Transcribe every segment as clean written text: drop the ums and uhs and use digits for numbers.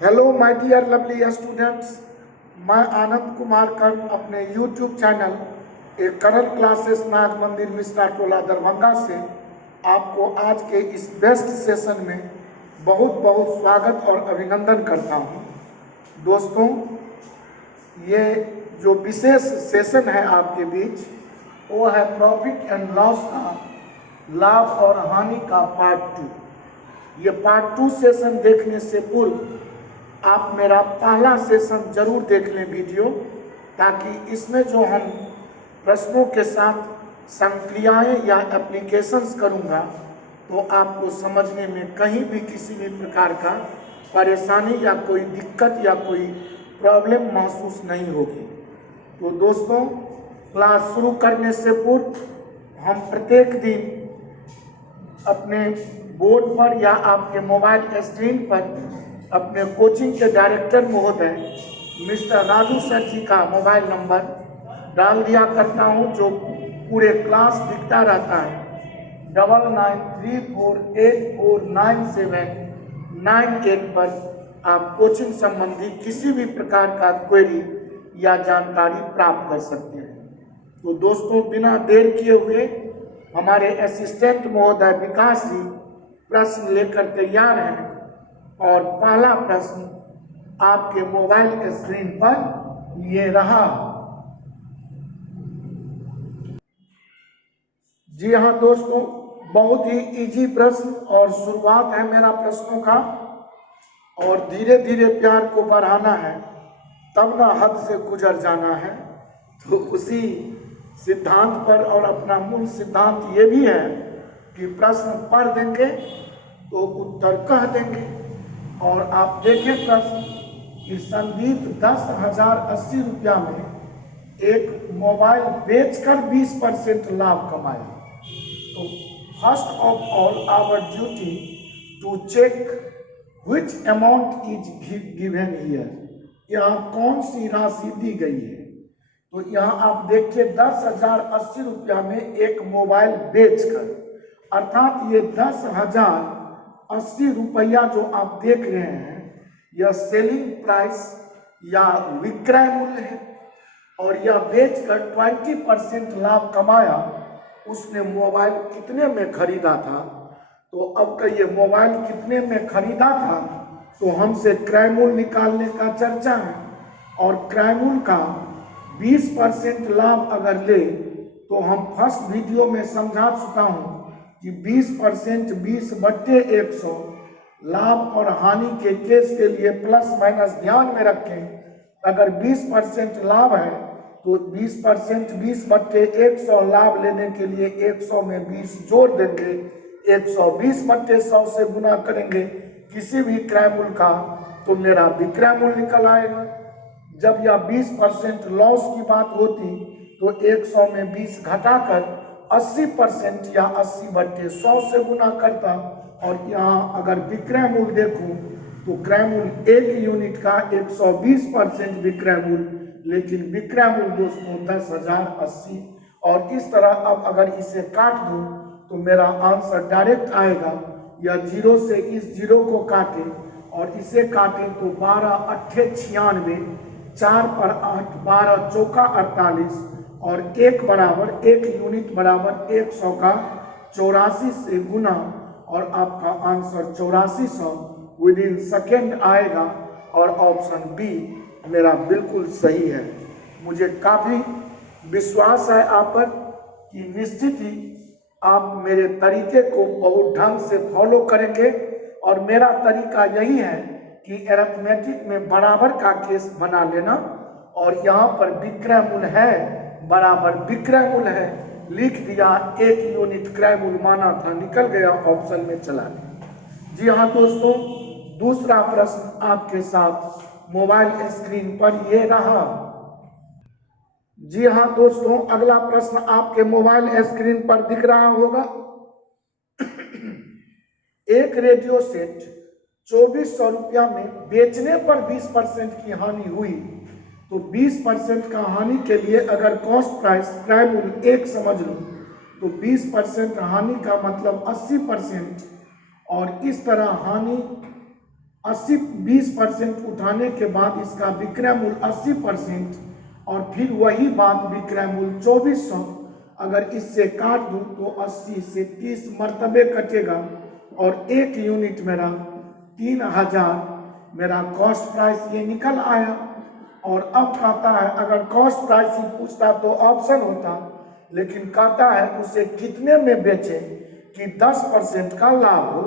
Hello my dear lovely students, मैं आनंद कुमार कर्ण अपने YouTube channel एक करण क्लासेस नाग मंदिर मिश्रा टोला दरभंगा से आपको आज के इस बेस्ट सेशन में बहुत बहुत स्वागत और अभिनंदन करता हूं। दोस्तों, ये जो विशेष सेशन है आपके बीच वो है प्रॉफिट एंड लॉस का लाभ और हानि का पार्ट 2। ये पार्ट 2 सेशन देखने से पूर्व आप मेरा पहला सेशन जरूर देख लें वीडियो, ताकि इसमें जो हम प्रश्नों के साथ संक्रियाएं या एप्लीकेशंस करूंगा तो आपको समझने में कहीं भी किसी भी प्रकार का परेशानी या कोई दिक्कत या कोई प्रॉब्लम महसूस नहीं होगी। तो दोस्तों, क्लास शुरू करने से पूर्व हम प्रत्येक दिन अपने बोर्ड पर या आपके मोबाइल स्क्रीन पर अपने कोचिंग के डायरेक्टर महोदय मिस्टर राजू सर जी का मोबाइल नंबर डाल दिया करता हूं, जो पूरे क्लास दिखता रहता है। 9934849798 पर आप कोचिंग संबंधी किसी भी प्रकार का क्वेरी या जानकारी प्राप्त कर सकते हैं। तो दोस्तों, बिना देर किए हुए हमारे असिस्टेंट महोदय विकास जी प्रश्न लेकर तैयार हैं, और पहला प्रश्न आपके मोबाइल स्क्रीन पर ये रहा। जी हाँ दोस्तों, बहुत ही इजी प्रश्न और शुरुआत है मेरा प्रश्नों का, और धीरे धीरे प्यार को बढ़ाना है, तब ना हद से गुजर जाना है। तो उसी सिद्धांत पर, और अपना मूल सिद्धांत ये भी है कि प्रश्न पढ़ देंगे तो उत्तर कह देंगे। और आप देखें प्रश्न कि संदीप 10,080 रुपया में एक मोबाइल बेचकर 20% लाभ कमाया। तो first of all our duty to check which amount is given here. यहाँ कौन सी राशि दी गई है? तो यहाँ आप देखिए 10,080 रुपया में एक मोबाइल बेचकर, अर्थात ये 10,080 रुपया जो आप देख रहे हैं यह सेलिंग प्राइस या विक्रय मूल्य है, और यह बेचकर 20% लाभ कमाया। उसने मोबाइल कितने में खरीदा था? तो अब का ये मोबाइल कितने में खरीदा था, तो हमसे क्रय मूल्य निकालने का चर्चा है, और क्रय मूल्य का 20% लाभ अगर ले तो हम फर्स्ट वीडियो में समझा चुका हूं कि 20% 20/100 लाभ और हानि के केस के लिए प्लस माइनस ध्यान में रखें। अगर 20% लाभ है तो 20% 20/100 लाभ लेने के लिए 100 में 20 जोड़ देंगे, 120/100 से गुना करेंगे किसी भी क्रय मूल्य का, तो मेरा विक्रय मूल्य निकल आएगा। जब यह 20% लॉस की बात होती तो 100 में 20 घटाकर 80% या 80/100 से गुना करता। और यहाँ अगर विक्रय मूल्य देखूं तो क्रय मूल्य एक यूनिट का 120% विक्रय मूल्य, लेकिन विक्रय मूल्य दोस्तों 10,080। और इस तरह अब अगर इसे काट दूं तो मेरा आंसर डायरेक्ट आएगा। यह जीरो से इस जीरो को काटे और इसे काटे तो 12 8 96, 4 पर 8 12 चौका 48, और 1 बराबर 1 यूनिट बराबर 100 का 84 से गुना, और आपका आंसर 8400 विद इन सेकेंड आएगा। और ऑप्शन बी मेरा बिल्कुल सही है। मुझे काफ़ी विश्वास है आप पर कि निश्चित ही आप मेरे तरीके को बहुत ढंग से फॉलो करेंगे। और मेरा तरीका यही है कि अरिथमेटिक में बराबर का केस बना लेना, और यहाँ पर विक्रय मूल्य है बराबर विक्रय मूल्य है, लिख दिया, 1 यूनिट क्रय मूल्य माना था, निकल गया, ऑप्शन में चला गया। जी हाँ दोस्तों, दूसरा प्रश्न आपके साथ मोबाइल स्क्रीन पर ये रहा। जी हाँ दोस्तों, अगला प्रश्न आपके मोबाइल स्क्रीन पर दिख रहा होगा। एक रेडियो सेट 2400 रुपया में बेचने पर 20% की हानि हुई, तो 20% का हानि के लिए अगर कॉस्ट प्राइस क्रय मूल्य 1 समझ लो तो 20% हानि का मतलब 80%, और इस तरह हानि 20% उठाने के बाद इसका विक्रय मूल्य 80% और फिर वही बात विक्रय मूल्य 2400, अगर इससे काट दूं तो 80 से 30 मर्तबे कटेगा और 1 यूनिट मेरा 3000 मेरा कॉस्ट प्राइस ये निकल आया। और अब कहता है, अगर कॉस्ट प्राइस ही पूछता तो ऑप्शन होता, लेकिन कहता है उसे कितने में बेचे कि 10% का लाभ हो।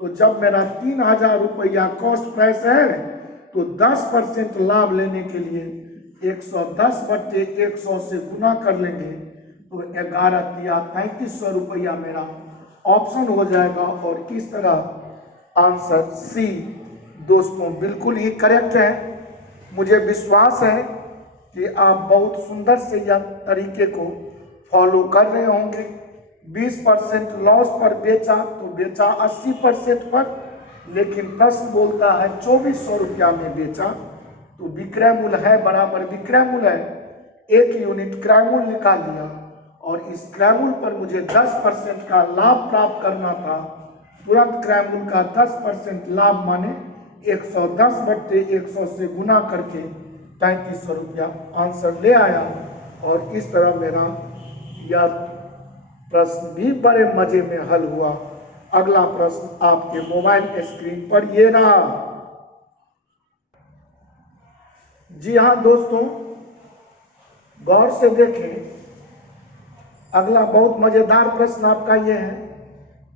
तो जब मेरा 3000 रुपया कॉस्ट प्राइस है तो 10% लाभ लेने के लिए 110/100 से गुना कर लेंगे तो 11 या 3500 रुपया मेरा ऑप्शन हो जाएगा। और इस तरह आंसर सी दोस्तों बिल्कुल ही करेक्ट है। मुझे विश्वास है कि आप बहुत सुंदर से यह तरीके को फॉलो कर रहे होंगे। 20% लॉस पर बेचा तो बेचा 80% पर, लेकिन प्रश्न बोलता है 2400 रुपया में बेचा तो विक्रय मूल्य है बराबर विक्रय मूल्य है, 1 यूनिट क्रय मूल्य निकाल दिया और इस क्रय मूल्य पर मुझे 10% का लाभ प्राप्त करना था। तुरंत क्रय मूल्य का 10% लाभ माने 110/100 से गुना करके 3500 रुपया आंसर ले आया। और इस तरह मेरा यह प्रश्न भी बड़े मजे में हल हुआ। अगला प्रश्न आपके मोबाइल स्क्रीन पर ये रहा। जी हाँ दोस्तों, गौर से देखें, अगला बहुत मजेदार प्रश्न आपका यह है।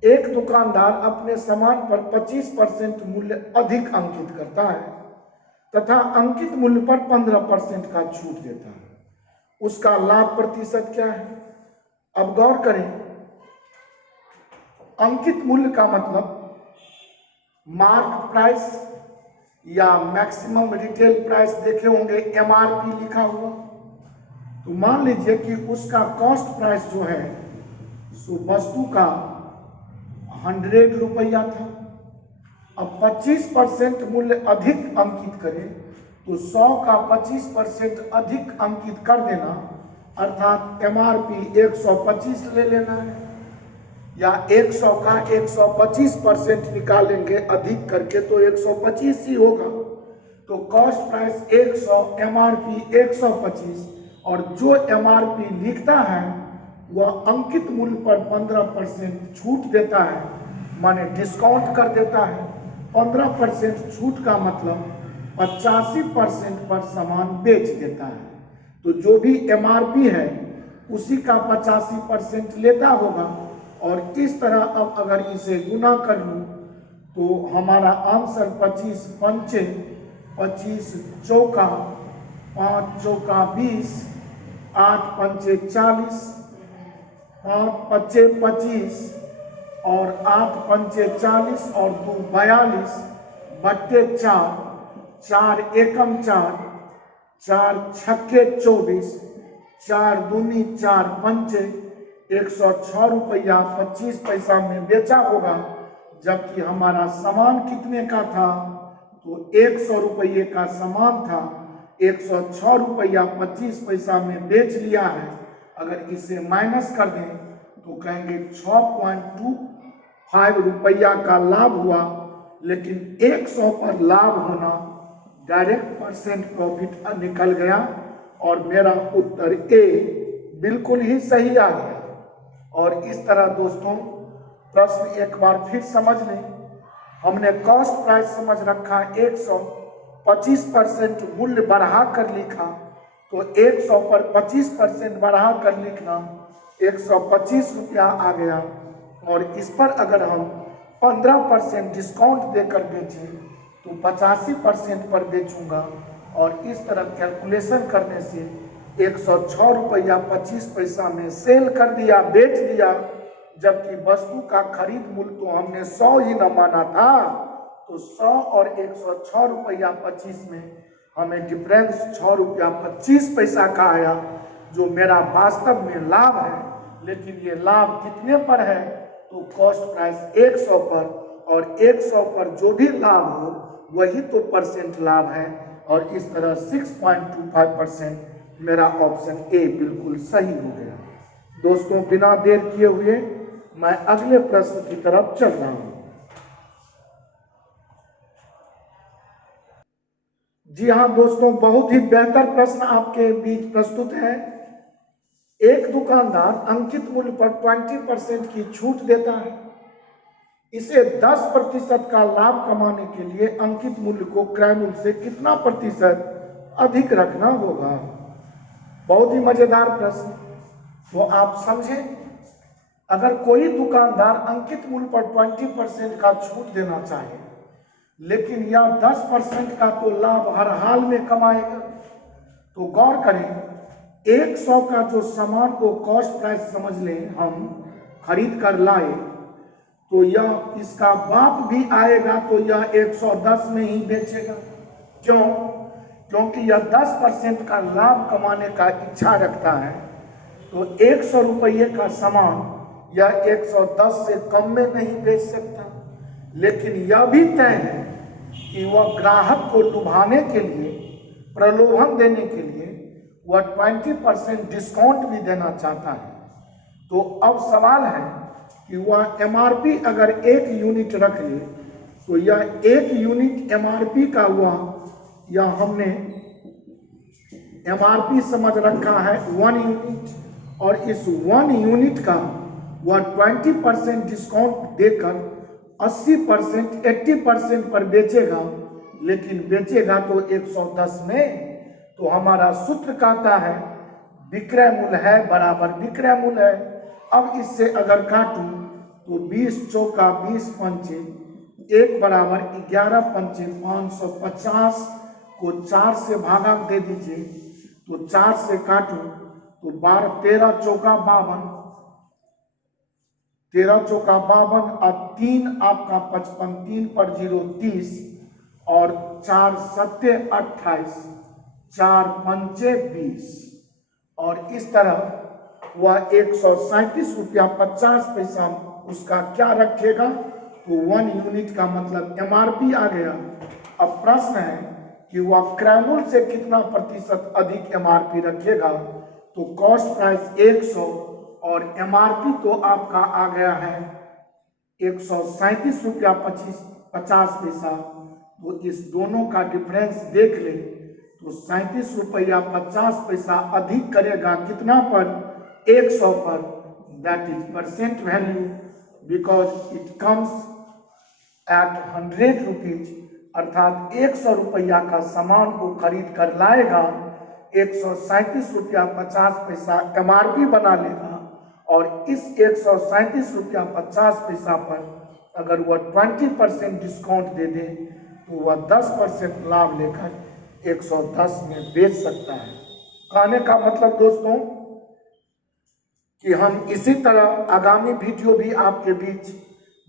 एक दुकानदार अपने सामान पर 25% मूल्य अधिक अंकित करता है तथा अंकित मूल्य पर 15% का छूट देता है। उसका लाभ प्रतिशत क्या है? अब गौर करें, अंकित मूल्य का मतलब मार्क प्राइस या मैक्सिमम रिटेल प्राइस देखे होंगे, MRP लिखा हुआ। तो मान लीजिए कि उसका कॉस्ट प्राइस जो है सो वस्तु का 100 रुपया था। अब 25% मूल्य अधिक अंकित करें तो 100 का 25% अधिक अंकित कर देना, अर्थात MRP 125 ले लेना है, या 100 का 125% निकालेंगे अधिक करके तो 125 ही होगा। तो कॉस्ट प्राइस 100, MRP 125 और जो MRP लिखता है वह अंकित मूल्य पर 15% छूट देता है, माने डिस्काउंट कर देता है। 15% छूट का मतलब 85% पर सामान बेच देता है। तो जो भी MRP है उसी का 85% लेता होगा। और इस तरह अब अगर इसे गुना कर लूँ तो हमारा आंसर 25 पंचे 25 चौका 5 चौका 20, 8 पंचे 40, 5 पच्चे 25 और 8 पंचे 40 और 2 42 बट्टे 4, 4 एकम 4, 4 छक्के 24, 4 दूनी 4 पंचे 106 रुपया 25 पैसा में बेचा होगा। जबकि हमारा सामान कितने का था? तो 100 रुपये का सामान था, 106 रुपया 25 पैसा में बेच लिया है। अगर इसे माइनस कर दें तो कहेंगे 6.25 रुपया का लाभ हुआ। लेकिन 100 पर लाभ होना डायरेक्ट परसेंट प्रॉफिट निकल गया और मेरा उत्तर ए बिल्कुल ही सही आ गया। और इस तरह दोस्तों प्रश्न एक बार फिर समझ लें। हमने कॉस्ट प्राइस समझ रखा 100, 25% मूल्य बढ़ा कर लिखा तो 100 पर 25% बढ़ा कर लिखना 125 रुपया आ गया। और इस पर अगर हम 15% डिस्काउंट देकर बेचें तो 85% पर बेचूंगा। और इस तरह कैलकुलेशन करने से 106 रुपया 25 पैसा में सेल कर दिया, बेच दिया। जबकि वस्तु का खरीद मूल्य तो हमने 100 ही न माना था। तो 100 और 106 रुपया 25 में हमें डिफरेंस 6 रुपया 25 पैसा का आया, जो मेरा वास्तव में लाभ है। लेकिन ये लाभ कितने पर है? तो कॉस्ट प्राइस 100 पर, और 100 पर जो भी लाभ हो वही तो परसेंट लाभ है। और इस तरह 6.25% मेरा ऑप्शन ए बिल्कुल सही हो गया। दोस्तों बिना देर किए हुए मैं अगले प्रश्न की तरफ चल रहा हूं। जी हाँ दोस्तों, बहुत ही बेहतर प्रश्न आपके बीच प्रस्तुत है। एक दुकानदार अंकित मूल्य पर 20% की छूट देता है। इसे 10% का लाभ कमाने के लिए अंकित मूल्य को क्रय मूल्य से कितना प्रतिशत अधिक रखना होगा। बहुत ही मजेदार प्रश्न। तो आप समझें, अगर कोई दुकानदार अंकित मूल्य पर 20% का छूट देना चाहे, लेकिन यह 10% का तो लाभ हर हाल में कमाएगा, तो गौर करें, 100 का जो सामान को कॉस्ट प्राइस समझ लें, हम खरीद कर लाए, तो यह इसका बाप भी आएगा तो यह 110 में ही बेचेगा। क्यों? क्योंकि यह 10% का लाभ कमाने का इच्छा रखता है। तो 100 रुपये का सामान यह 110 से कम में नहीं बेच सकता। लेकिन यह भी तय है कि वह ग्राहक को लुभाने के लिए, प्रलोभन देने के लिए वह 20% डिस्काउंट भी देना चाहता है। तो अब सवाल है कि वह एमआरपी अगर 1 यूनिट रख ले, तो यह 1 यूनिट एमआरपी का हुआ, या हमने एमआरपी समझ रखा है 1 यूनिट, और इस 1 यूनिट का वह 20% डिस्काउंट देकर 80% 80% पर बेचेगा। लेकिन बेचेगा तो 110 में। तो हमारा सूत्र कहता है विक्रय मूल्य है बराबर विक्रय मूल्य है। अब इससे अगर काटूं तो 20 चौका 20 पंचे 1 बराबर 11 पंचे 550 को 4 से भागा दे दीजिए। तो 4 से काटूं तो 12 13 चौका 52, 13 चौका 52 और 3 आपका 55, 3 पर 0 30 और 4 सत्ते 28, 4 पंचे 20, और इस तरह वह 137 रुपया 50 पैसा उसका क्या रखेगा। तो 1 यूनिट का मतलब एमआरपी आ गया। अब प्रश्न है कि वह क्रय मूल्य से कितना प्रतिशत अधिक एमआरपी रखेगा। तो कॉस्ट प्राइस 100 और एमआरपी तो आपका आ गया है 137 रुपया 50 पैसा। तो इस दोनों का डिफरेंस देख ले तो 37 रुपया 50 पैसा अधिक करेगा कितना पर, 100 पर। That is percent value because it comes at 100 rupees, अर्थात 100 रुपया का सामान को खरीद कर लाएगा, 137 रुपया 50 पैसा एमआरपी बना लेगा, और इस 137 रुपया 50 पैसा पर अगर वह 20% डिस्काउंट दे दे तो वह 10% लाभ लेकर 110 में बेच सकता है। कहने का मतलब दोस्तों कि हम इसी तरह आगामी वीडियो भी आपके बीच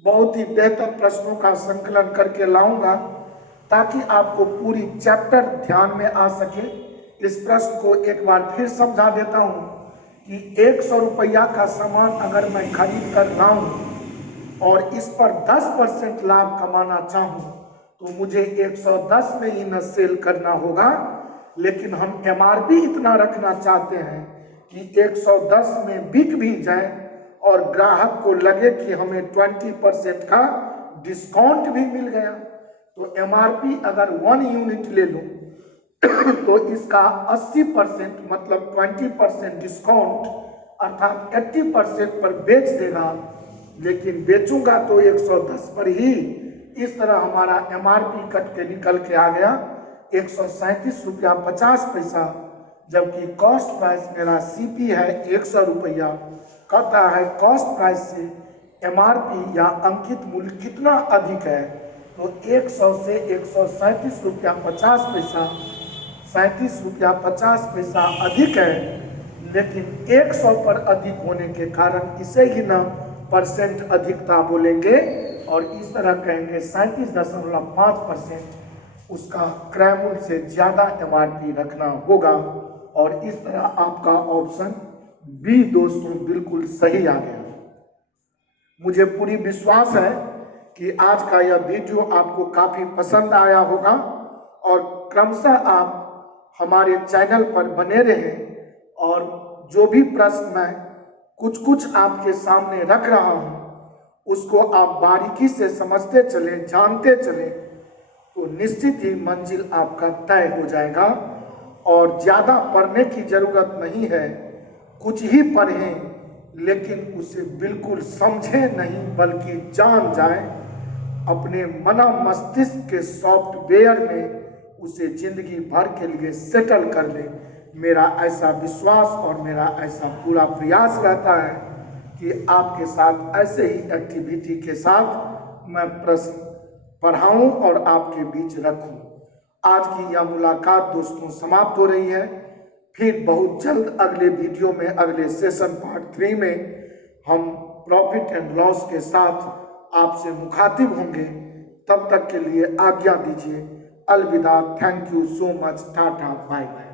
बहुत ही बेहतर प्रश्नों का संकलन करके लाऊंगा, ताकि आपको पूरी चैप्टर ध्यान में आ सके। इस प्रश्न को एक बार फिर समझा देता हूं कि 100 रुपया का सामान अगर मैं खरीद कर लाऊं और इस पर 10% लाभ कमाना चाहूं, तो मुझे 110 में ही न सेल करना होगा। लेकिन हम एमआरपी इतना रखना चाहते हैं कि 110 में बिक भी जाए और ग्राहक को लगे कि हमें 20% का डिस्काउंट भी मिल गया। तो एमआरपी अगर 1 यूनिट ले लो तो इसका 80% मतलब 20% डिस्काउंट अर्थात 80% पर बेच देगा। लेकिन बेचूंगा तो 110 पर ही। इस तरह हमारा एमआरपी कट के निकल के आ गया 137 रुपया 50 पैसा, जबकि कॉस्ट प्राइस मेरा सीपी है 100 रुपया। कहता है कॉस्ट प्राइस से एमआरपी या अंकित मूल्य कितना अधिक है। तो 100 से 137 रुपया 50 पैसा 37 रुपया 50 पैसा अधिक है, लेकिन 100 पर अधिक होने के कारण इसे ही ना परसेंट अधिकता बोलेंगे, और इस तरह कहेंगे 37.5% उसका क्रय मूल्य से ज़्यादा एमआरपी रखना होगा। और इस तरह आपका ऑप्शन बी दोस्तों बिल्कुल सही आ गया। मुझे पूरी विश्वास है कि आज का यह वीडियो आपको काफ़ी पसंद आया होगा, और क्रमशः आप हमारे चैनल पर बने रहें, और जो भी प्रश्न मैं कुछ आपके सामने रख रहा हूँ उसको आप बारीकी से समझते चलें, जानते चलें, तो निश्चित ही मंजिल आपका तय हो जाएगा। और ज़्यादा पढ़ने की ज़रूरत नहीं है, कुछ ही पढ़ें लेकिन उसे बिल्कुल समझें नहीं बल्कि जान जाएं, अपने मना मस्तिष्क के सॉफ्टवेयर में उसे जिंदगी भर के लिए सेटल कर ले। मेरा ऐसा विश्वास और मेरा ऐसा पूरा प्रयास रहता है कि आपके साथ ऐसे ही एक्टिविटी के साथ मैं प्रश्न पढ़ाऊं और आपके बीच रखूं। आज की यह मुलाकात दोस्तों समाप्त हो रही है। फिर बहुत जल्द अगले वीडियो में, अगले सेशन पार्ट 3 में हम प्रॉफिट एंड लॉस के साथ आपसे मुखातिब होंगे। तब तक के लिए आज्ञा दीजिए। अलविदा। Thank you so much. Tata bye bye.